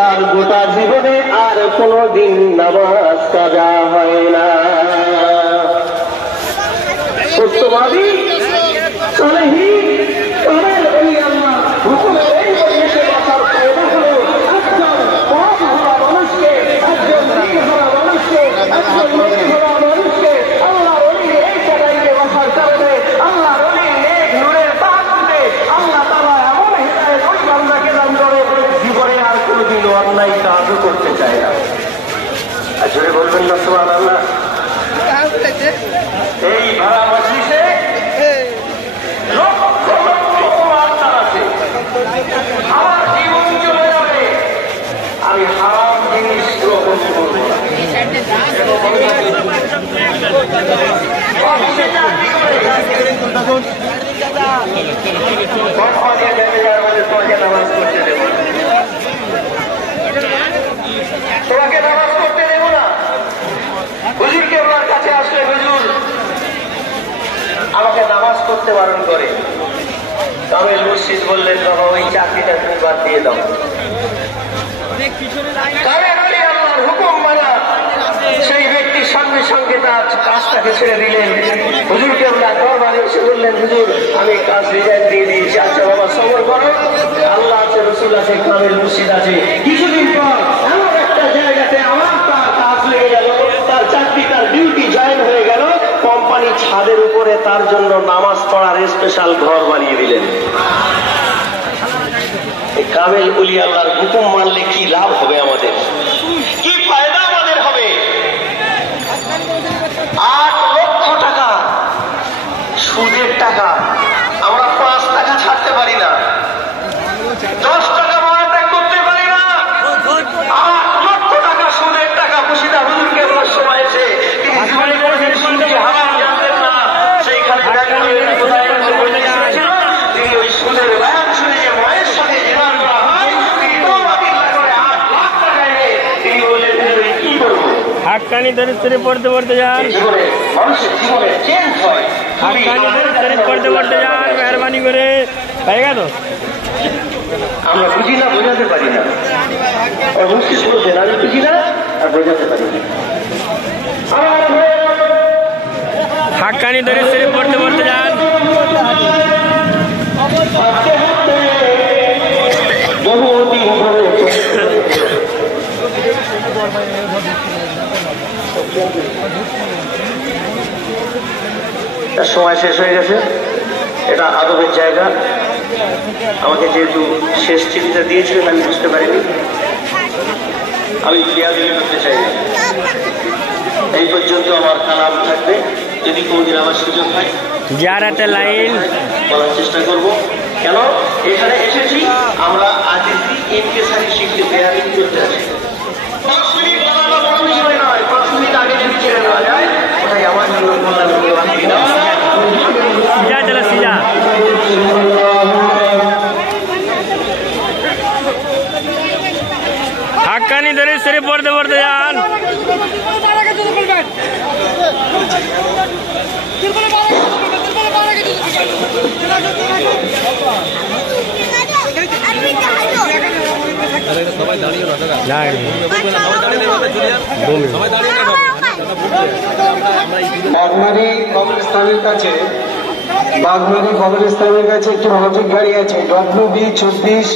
তার গোটা জীবনে আর কোনদিন নামাজ কাজা হয় না। সত্যবাদী সালেহীন কামেল ওলিয়া আল্লাহ হুকুমের এই পরিবেশে বাঁচার ফায়দা হলো একজন পথ হারা মানুষকে, একজন দিন হারা মানুষকে, একজন নদী হারা মানুষকে আল্লাহ ওলির এই জায়গায় বাঁচার কারণে আল্লাহ ওলির নেক নূরের তাকুতে আল্লাহ তাআলা এমন হিদায়াত ওই বান্দাকে দান করে জীবনে আর কোনদিন অন্যায় কাজও করতে চায় না। আর জোরে বলবেন না সুবহানাল্লাহ। এই ভাড়া মজলিসে লক্ষ লক্ষ মাস্টার আছে, আমার জীবন চলে যাবে, আমি হারাম জিনিস গ্রহণ করব না। তোমাকে নামাজ পড়তে দেব না। হুজুর কেবলার কাছে আসলে হুজুর আমাকে নামাজ পড়তে বারণ করে। কামেল মুর্শিদ বললেন, বাবা ওই চাকরিটা তুমি বাদ দিয়ে দাও। কামেল ওলি আল্লাহর হুকুম মানা সেই ব্যক্তির সঙ্গে সঙ্গে তার কাজটাকে ছেড়ে দিলেন। হুজুর কেবলা দরবারে এসে বললেন, হুজুর আমি কাজ রিজাইন দিয়ে দিয়েছি। আচ্ছা বাবা সবর করো, আল্লাহ আছে, রসুল আছে, কামেল মুর্শিদ আছে। কিছুদিন পর এমন একটা জায়গাতে আমার তার কাজ লেগে গেল, তার চাকরি, তার ডিউটি জয়েন হয়ে গেল। কোম্পানি ছাদের উপরে তার জন্য নামাজ পড়ার স্পেশাল ঘর বানিয়ে দিলেন। কামেল ওলি আল্লাহর হুকুম মানলে কি লাভ হবে আমাদের, কি ফায়দা আমাদের হবে? 8 লক্ষ টাকা সুদের টাকা, আমরা 5 টাকা ছাড়তে পারি না, 10 টাকা মহাত্যাগ করতে পারি না। 8 লক্ষ টাকা সুদের টাকা। মুর্শিদা হুজুর কেবলার সময় এসে তিনি জীবনে কোনদিন সুদকে হারাম জানতেন না। সেইখানে তিনি ওই সুদের বয়ান শুনে যে মায়ের সাথে জিনার করা হয়, তিনি তওবা বিল্লাহ করে 8 লাখ টাকা এনে তিনি বললেন, কি বলবো? হাক্কানি দরুদ শরীফ পড়তে পড়তে যান, মানুষের জীবনে চেঞ্জ হয়। হাক্কানি দরুদ শরীফ পড়তে পড়তে যান, মেহরবানি করে। হয়ে গেল? আমরা বুঝি না, বোঝাতে পারি না। মুর্শিদ বলছেন, আমি বুঝি না আর বোঝাতে পারি না। হাক্কানি দরুদ শরীফ পড়তে পড়তে যান। বহুদিন ধরে সময় শেষ হয়ে গেছে। এটা আদবের জায়গা। আমাকে যেহেতু শেষ চিঠিটা দিয়েছিলেন আমি বুঝতে পারিনি, আমি বেয়াদবি করতে চাই না। এই পর্যন্ত আমার কালাম থাকবে। যদি কোনদিন আমার সুযোগ হয় জিয়ারাতে লাইন বলার চেষ্টা করব। কেন এখানে এসেছি আমরা আজিজি ইনকেসারি শিখতে, বেয়াদবি করতে আছি। 5 মিনিট বলাটা বড় বিষয় নয়, 5 মিনিট আগে যদি ছেড়ে দেওয়া যায় ওটাই আমার জন্য বলার সিজা চলো সিজা। হাক্কানি দরুদ শরীফ পড়তে পড়তে যান। বাগমারি কবরস্থানের কাছে একটি মহাজিক গাড়ি আছে, WB 24।